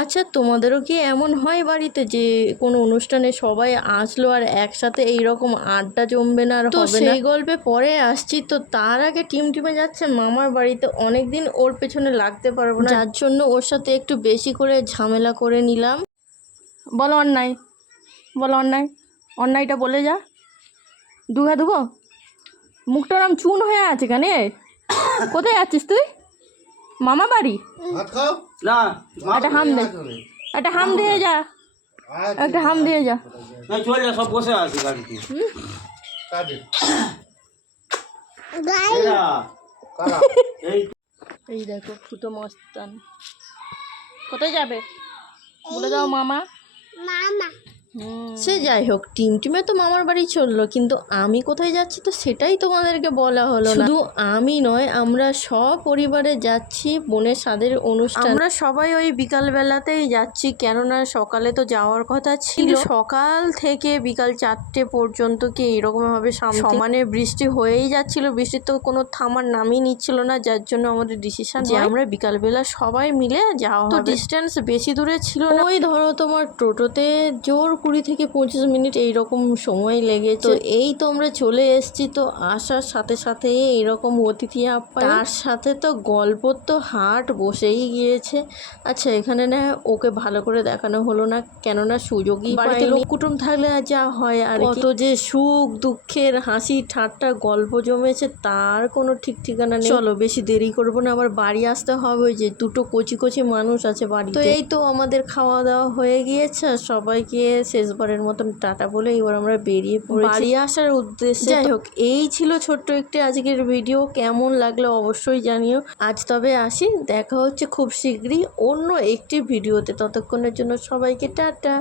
আচ্ছা, তোমাদেরও কি এমন হয় বাড়িতে যে কোনো অনুষ্ঠানে সবাই আসলো আর একসাথে এইরকম আড্ডা জমবে না আর হবে না? তো সেই গল্পে পরে আসছি। তো তার আগে টিমটিমে যাচ্ছে মামার বাড়িতে। অনেক দিন ওর পেছনে লাগতে পারবো না, যার জন্য ওর সাথে একটু বেশি করে ঝামেলা করে নিলাম। বলো অন্যায়, বলো অন্যায়, অন্যায়টা বলে যা। দুঘা দেবো? মুখটা ওরম চুন হয়ে আছে কেন? কোথায় যাচ্ছিস তুই? মামা বাড়ি? না একটা হাম দে, একটা হাম দিয়ে যা, একটা হাম দিয়ে যা। না চল যা, সব বসে আছে গাড়িতে। এই দেখো ফুটো মস্তান। কোথায় যাবে বলে দাও? মামা। মামা। সে যাই হোক, টিমটিমে তো মামার বাড়ি চললো, কিন্তু আমি কোথায় যাচ্ছি তো সেটাই তোমাদেরকে বলা হলো না। শুধু আমি নয়, আমরা সব পরিবারে যাচ্ছি বোনের সাদের অনুষ্ঠান। আমরা সবাই ওই বিকালবেলাতেই যাচ্ছি, কেননা সকালে তো যাওয়ার কথা ছিল। সকাল থেকে বিকাল 4টে পর্যন্ত কি এইরকমভাবে সমানে বৃষ্টি হয়েই যাচ্ছিল। বৃষ্টির তো কোনো থামার নামই নিচ্ছিল না, যার জন্য আমাদের ডিসিশন যে আমরা বিকালবেলা সবাই মিলে যাওয়া হবে। তো ডিস্টেন্স বেশি দূরে ছিল না, ওই ধরো তোমার টোটোতে জোর 20 থেকে 25 মিনিট এইরকম সময় লেগেছে। তো এই তো আমরা চলে এসেছি। তো আসার সাথে সাথে এইরকম অতিথি আপ্যায়ন, তার সাথে তো গল্পর তো হাট বসেই গিয়েছে। আচ্ছা, এখানে না ওকে ভালো করে দেখানো হলো না, কেননা সুযোগই বাড়িতে লোক কুটুম থাকলে যা হয় আর কত যে সুখ দুঃখের হাসি ঠাট্টা গল্প জমেছে তার কোনো ঠিক ঠিকানা নেই। চলো বেশি দেরি করবো না, আবার বাড়ি আসতে হবে। ওই যে দুটো কচি কচি মানুষ আছে বাড়িতে। তো এই তো আমাদের খাওয়া দাওয়া হয়ে গিয়েছে, সবাইকে শেষবারের মতন টাটা বলে এবার আমরা বেরিয়ে পড়েছি বাড়ি আসার উদ্দেশ্যে। যাই হোক, এই ছিল ছোট্ট একটি আজকের ভিডিও। কেমন লাগলো অবশ্যই জানিও। আজ তবে আসি, দেখা হচ্ছে খুব শীঘ্রই অন্য একটি ভিডিওতে। ততক্ষণের জন্য সবাইকে টাটা।